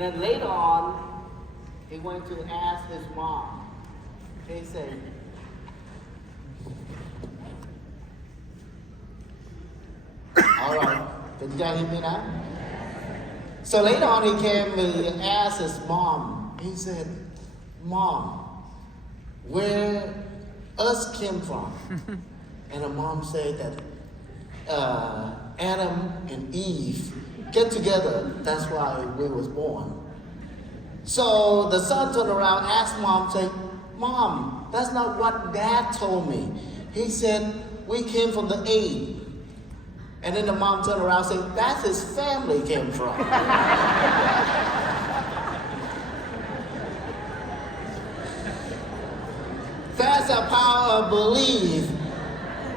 And then later on, he went to ask his mom. He said, all right, can you guys hear me now? So later on, he came and asked his mom. He said, Mom, where us came from? And the mom said that Adam and Eve get together. That's why we was born. So the son turned around, asked mom, say, Mom, that's not what Dad told me. He said we came from the ape. And then the mom turned around and said, that's his family came from. That's the power of belief.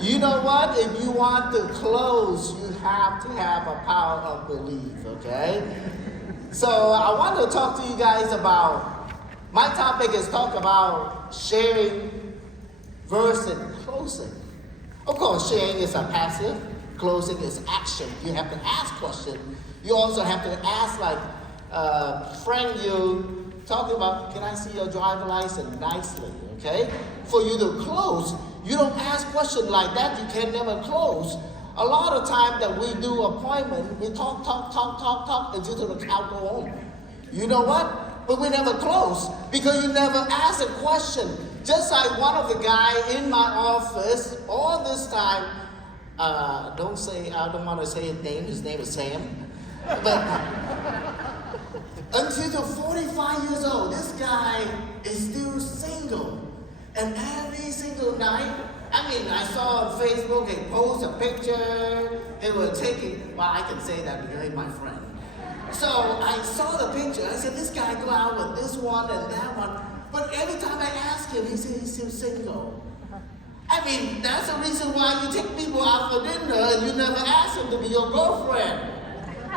You know what? If you want to close, you have to have a power of belief, okay? So I want to talk to you guys about, my topic is talk about sharing versus closing. Of course, sharing is a passive, closing is action. You have to ask questions. You also have to ask, like, friend you talking about, can I see your driver license nicely, okay? For you to close, you don't ask questions like that, you can never close. A lot of time that we do appointment, we talk until the cow go home. You know what? But we never close because you never ask a question. Just like one of the guy in my office, all this time, I don't want to say his name is Sam, but until the 45 years old, this guy is still single. And every single night, I saw on Facebook, he posted a picture, they were taking, well, I can say that because he's my friend. So I saw the picture, I said, this guy go out with this one and that one, but every time I ask him, he said he's still single. That's the reason why you take people out for dinner and you never ask them to be your girlfriend.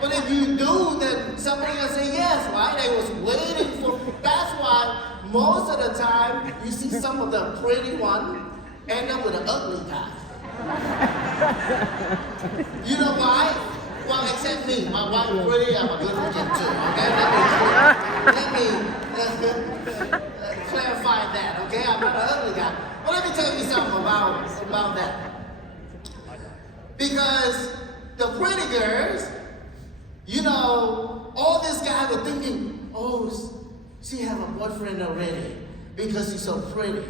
But if you do, then somebody will say yes, right? They was waiting for, that's why most of the time you see some of the pretty one end up with an ugly guy. You know why? Well, except me. My wife is pretty, I'm a good looking too. Okay? Let me clarify that, okay? I'm not an ugly guy. But let me tell you something about that. Because the pretty girls, all this guy were thinking, oh, she have a boyfriend already because she's so pretty.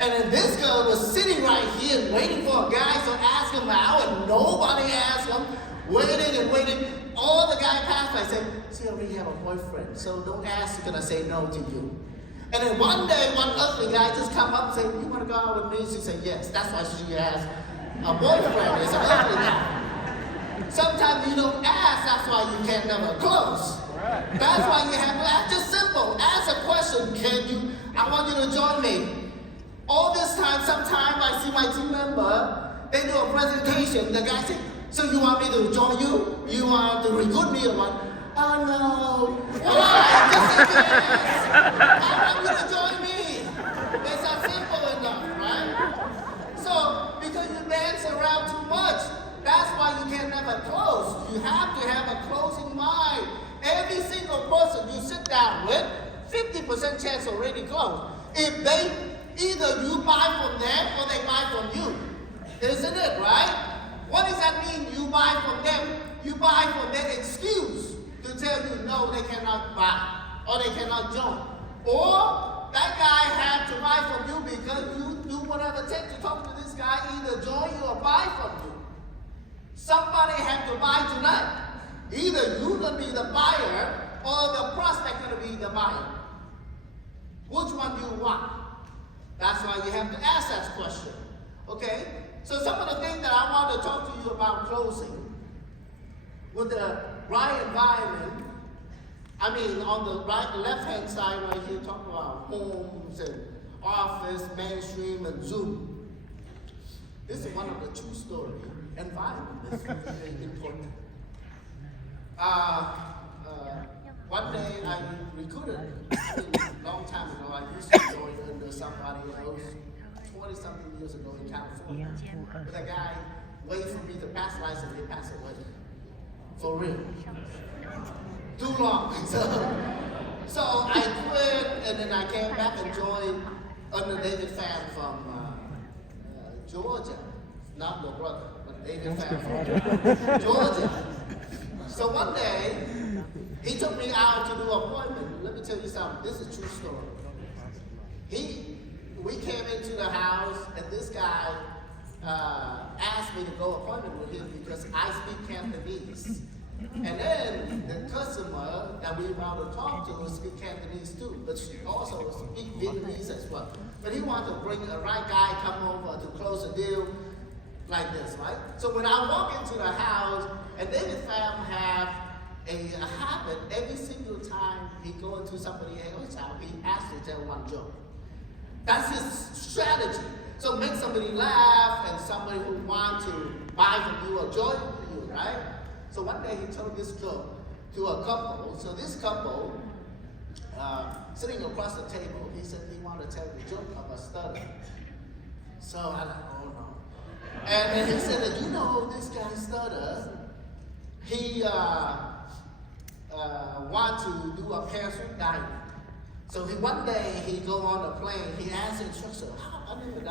And then this girl was sitting right here waiting for a guy to ask him out, and nobody asked him, waiting. All the guy passed by said, she already have a boyfriend, so don't ask, she's gonna say no to you. And then one day, one ugly guy just come up and say, you wanna go out with me? She said, yes. That's why she has a boyfriend, it's an ugly guy. Sometimes you don't ask, that's why you can never close. That's why you have to ask, just simple. Ask a question, I want you to join me. All this time, sometimes I see my team member, they do a presentation, the guy said, so you want me to join you? You want to recruit me? I'm like, oh no. Why? Just say yes. I want you to join me. It's not simple enough, right? So, because you dance around too much, that's why you can never close. You have to have a closing mind. Every single person you sit down with, 50% chance already closed. If they, either you buy from them or they buy from you. Isn't it, right? What does that mean, you buy from them? You buy from their excuse to tell you no, they cannot buy or they cannot join. Or that guy had to buy from you because you do whatever it takes to talk to this guy, either join you or buy from you. Somebody had to buy tonight. Either you're going to be the buyer or the prospect going to be the buyer. Which one do you want? That's why you have to ask that question. Okay? So some of the things that I want to talk to you about closing, with the right environment, on the left-hand side right here, talk about homes and office, mainstream, and Zoom. This is one of the true stories. Environment is very important. One day I recruited, a long time ago, I used to join under somebody else, 20-something years ago in California. But the guy waited for me to pass license, he passed away. For real. too long. So I quit, and then I came back and joined under David Pham from Georgia. Not your brother, but David Pham from Georgia. So one day, he took me out to do an appointment. Let me tell you something. This is a true story. We came into the house, and this guy asked me to go appointment with him because I speak Cantonese. And then the customer that we want to talk to speak Cantonese too, but she also speak Vietnamese as well. But he wanted to bring a right guy come over to close a deal like this, right? So when I walk into the house, and David Pham have a habit every single time he go into somebody else's house, he has to tell one joke. That's his strategy. So make somebody laugh and somebody who want to buy from you or join you, right? So one day he told this joke to a couple. So this couple, sitting across the table, he said he wanted to tell the joke of a stutter. So I like, oh no. And then he said that, you know, this guy stutter, he want to do a parachute diving. So one day he go on a plane, he asked the instructor, how I never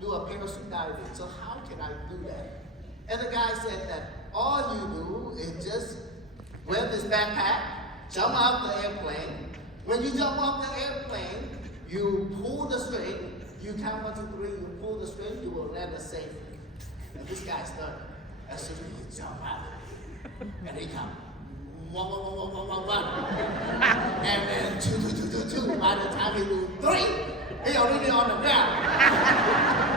do a parachute diving, so how can I do that? And the guy said that all you do is just wear this backpack, jump out the airplane. When you jump off the airplane, you pull the string, you count 1, 2, 3, you pull the string, you will land it safely. And this guy started, as soon as he jump out, and he come. 1, 1, 1, 1, 1, 1. And then 2, 2, 2, 2, 2. By the time he do 3, he already on the ground.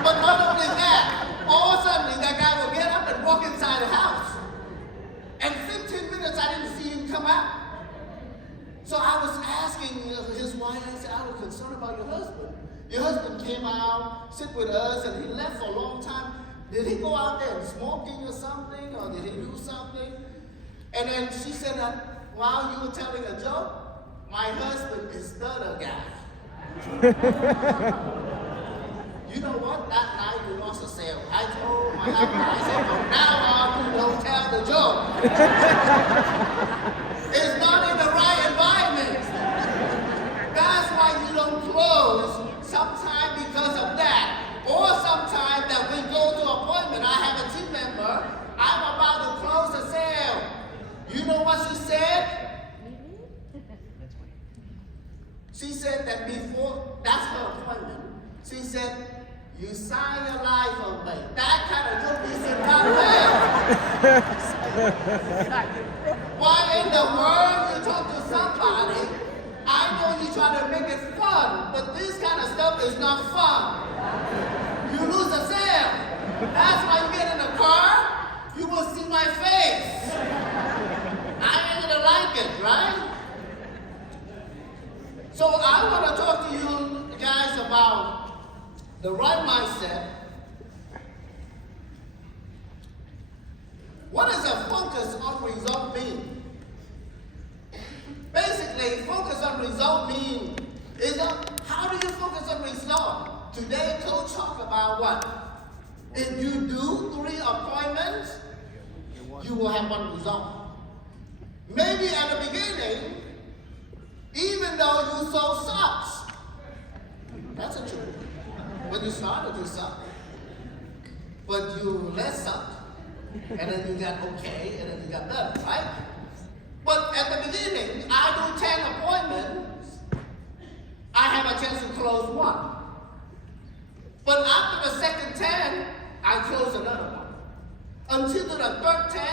But not only that, all of a sudden that guy will get up and walk inside the house. And 15 minutes I didn't see him come out. So I was asking his wife, I said, I was concerned about your husband. Your husband came out, sit with us, and he left for a long time. Did he go out there and smoking or something, or did he do something? And then she said that while you were telling a joke, my husband is the other guy. You know what? That night you lost a sale. I told my husband, I said, from now on, you don't tell the joke. It's not in the right environment. That's why you don't close. Sometimes because of that. Or sometimes that we go to an appointment, I have a team member, I'm about to close the sale. You know what she said? She said that before, that's her appointment. She said, you sign your life away. That kind of joke is not well. Why in the world you talk to somebody, I know you try to make it fun, but this kind of stuff is not fun. You lose a sale. That's why you get in the car, you will see my face. I ain't gonna like it, right? So I want to talk to you guys about the right mindset. What does a focus on result mean? Basically, focus on result mean is how do you focus on result? Today, Coach talk about what? If you do 3 appointments, you will have 1 result. Maybe at the beginning, even though you sold socks, that's a truth. When you started, you sucked. But you less sucked, and then you got okay, and then you got better, right? But at the beginning, I do 10 appointments, I have a chance to close 1. But after the second 10, I close another 1. Until the third 10,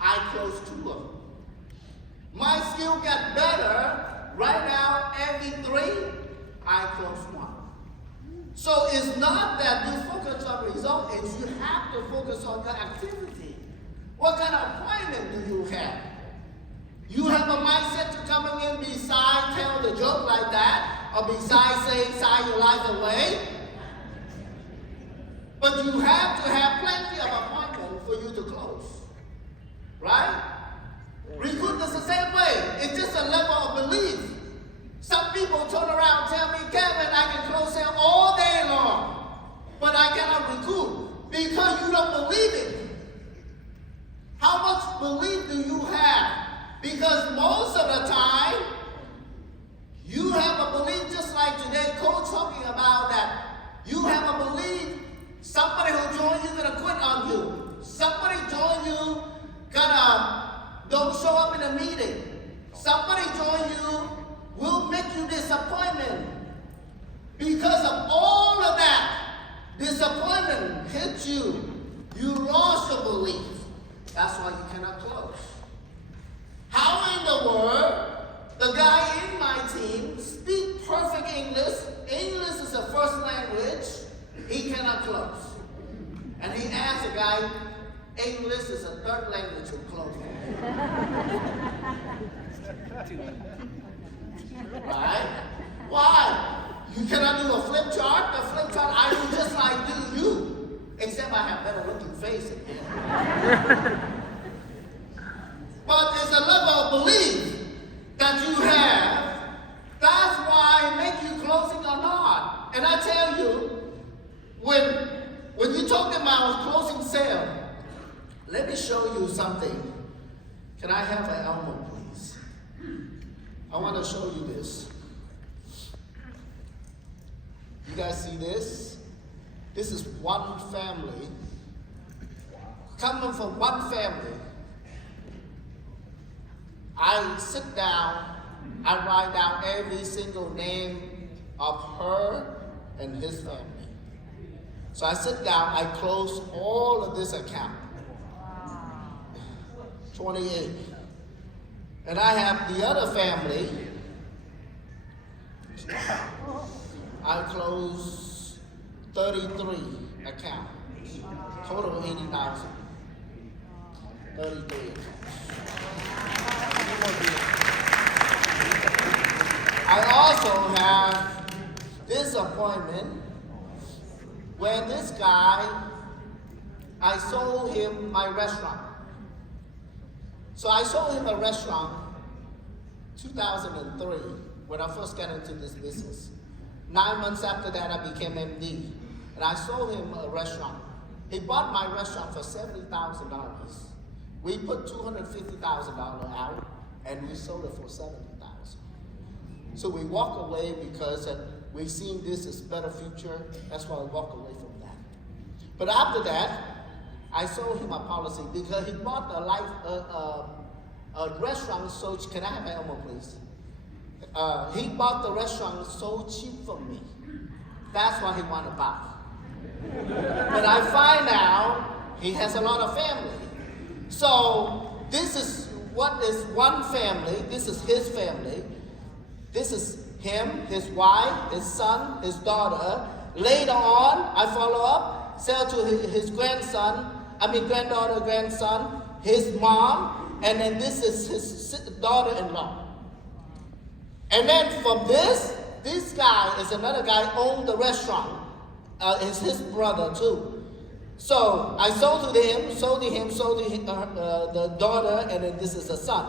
I close 2 of them. My skill got better. Right now, every 3, I close 1. So it's not that you focus on result, it's you have to focus on your activity. What kind of appointment do you have? You have a mindset to coming in besides tell the joke like that, or besides saying sign your life away. But you have to have plenty of appointments for you to close. Right? Recruitment is the same way. It's just a level of belief. Some people turn around and tell me, Kevin, I can close sale all day long, but I cannot recruit because you don't believe it. How much belief do you have? Because most That's why you cannot close. How in the world the guy in my team speak perfect English? English is a first language. He cannot close. And he asked the guy, English is a third language to close. Right? Why? You cannot do a flip chart. The flip chart I do just like do you, except I have better looking face in here. But it's a level of belief that you have. That's why make you closing or not. And I tell you, when you talk about closing sale, let me show you something. Can I have an Elmo, please? I want to show you this. You guys see this? This is one family. Coming from one family. I sit down, I write down every single name of her and his family. So I sit down, I close all of this account. 28. And I have the other family. I close 33 accounts. Total 80,000. 33 accounts. I also have this appointment where this guy, I sold him my restaurant. So I sold him a restaurant 2003 when I first got into this business. 9 months after that, I became MD. And I sold him a restaurant. He bought my restaurant for $70,000. We put $250,000 out, and we sold it for $70,000. So we walk away because we seen this as better future. That's why we walk away from that. But after that, I sold him a policy because he bought a restaurant so cheap. Can I have an Elmo, please? He bought the restaurant so cheap from me. That's why he wanted to buy. But I find out he has a lot of family. So this is what is one family. This is his family. This is him, his wife, his son, his daughter. Later on, I follow up, sell to his granddaughter, grandson, his mom, and then this is his daughter-in-law. And then from this guy is another guy owned the restaurant. It's his brother too. So I sold to him, the daughter, and then this is the son.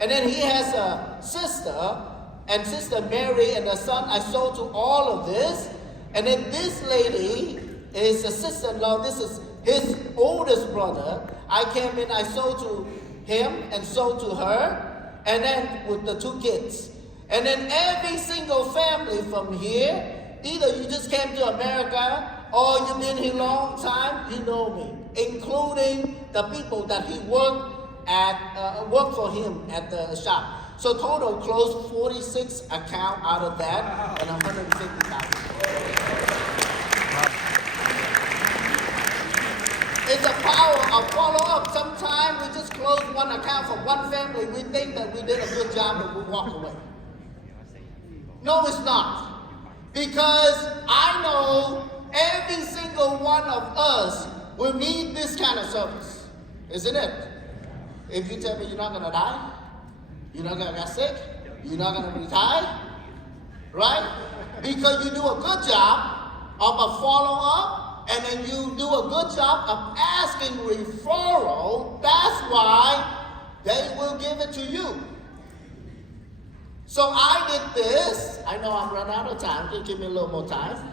And then he has a sister, and Sister Mary and the son, I sold to all of this. And then this lady is a sister-in-law. This is his oldest brother. I came in, I sold to him and sold to her, and then with the two kids. And then every single family from here, either you just came to America or you've been here a long time, you know me, including the people that he worked for him at the shop. So total closed 46 account out of that and 150,000. It's a power of follow-up. Sometimes we just close one account for one family. We think that we did a good job and we walk away. No, it's not. Because I know every single one of us will need this kind of service. Isn't it? If you tell me you're not going to die, you're not going to get sick, you're not going to retire, right? Because you do a good job of a follow-up, and then you do a good job of asking referral. That's why they will give it to you. So I did this. I know I'm running out of time. Just give me a little more time.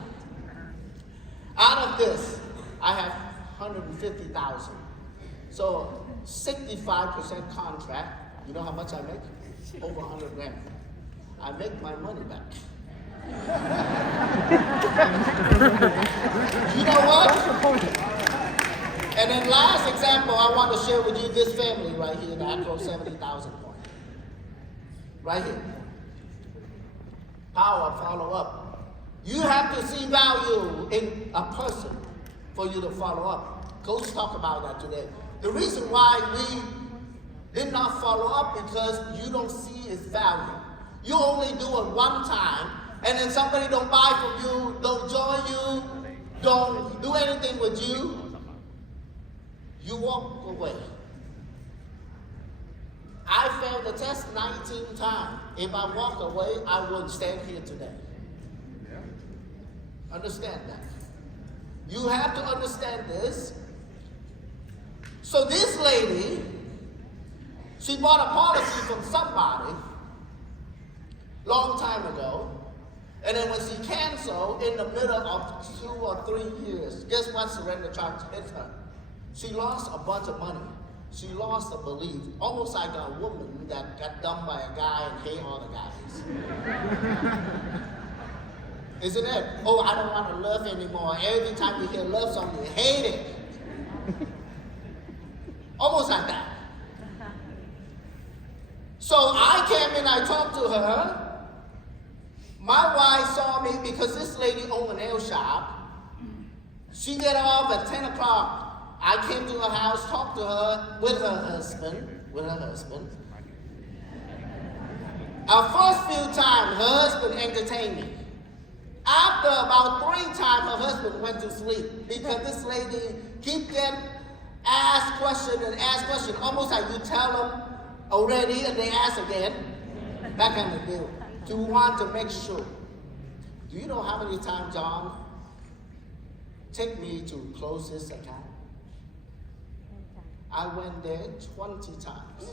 Out of this, I have 150,000. So 65% contract. You know how much I make? Over 100 grand. I make my money back. You know what? And then last example, I want to share with you this family right here that I closed 70,000 for. Right here. Power follow up. You have to see value in a person for you to follow up. Coach talk about that today. The reason why we did not follow up because you don't see its value. You only do it one time, and then somebody don't buy from you, don't join you, don't do anything with you. You walk away. I failed the test 19 times. If I walked away, I wouldn't stand here today. Understand that. You have to understand this. So this lady, she bought a policy from somebody long time ago, and then when she canceled in the middle of 2 or 3 years, guess what surrender charge hit her? She lost a bunch of money. She lost a belief, almost like a woman that got dumped by a guy and hate all the guys. Isn't it? Oh, I don't want to love anymore. Every time you hear love song, you hate it. Almost like that. So I came and I talked to her. My wife saw me because this lady owned a nail shop. She get off at 10 o'clock. I came to her house, talked to her with her husband. Our first few times, her husband entertained me. After about 3 times, her husband went to sleep because this lady keep getting asked question and asked question, almost like you tell them already and they ask again. That kind of deal. To want to make sure. Do you know how many times John take me to close this account? I went there 20 times.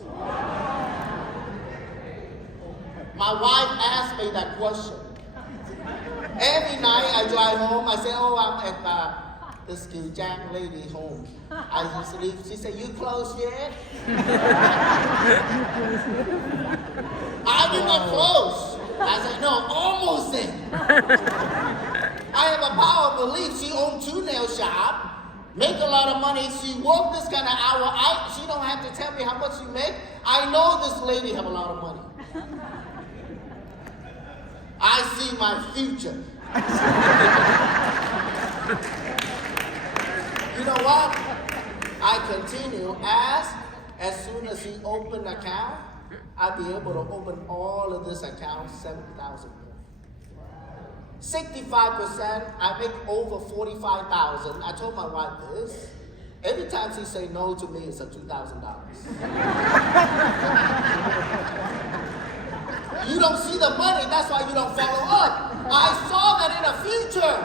My wife asked me that question. Every night I drive home, I say, oh, I'm at this Jang lady home. I used to leave. She said, you closed yet? I did not close. I said, no, almost there. I have a power of belief. She owns 2 nail shops, make a lot of money. She worked this kind of hour. She don't have to tell me how much she make. I know this lady have a lot of money. I see my future. You know what? I continue as soon as he opened account, I'll be able to open all of this account 7,000 more. 65%, I make over 45,000. I told my wife this. Every time she say no to me, it's a $2,000. You don't see the money, that's why you don't follow up. I saw that in the future.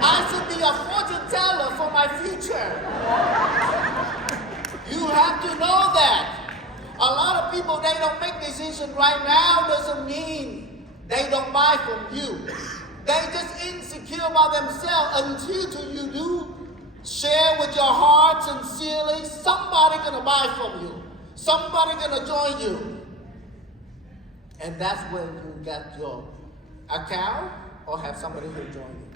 I should be a fortune teller for my future. You have to know that. A lot of people, they don't make decisions right now, doesn't mean they don't buy from you. They just insecure about themselves until you do share with your heart sincerely. Somebody gonna buy from you. Somebody gonna join you. And that's when you get your account or have somebody who join you.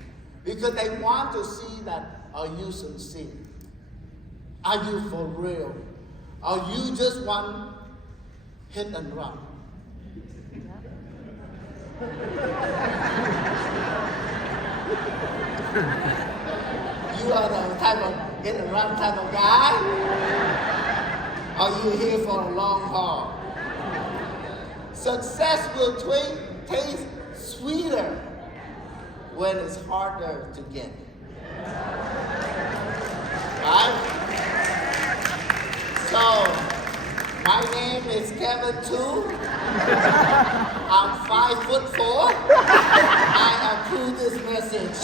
Because they want to see that, are you sincere? Are you for real? Are you just one hit and run? You are the type of hit and run type of guy? Are you here for a long haul? Success will taste sweeter when it's harder to get. Right? So, my name is Kevin Tu. I'm 5'4". I approve this message.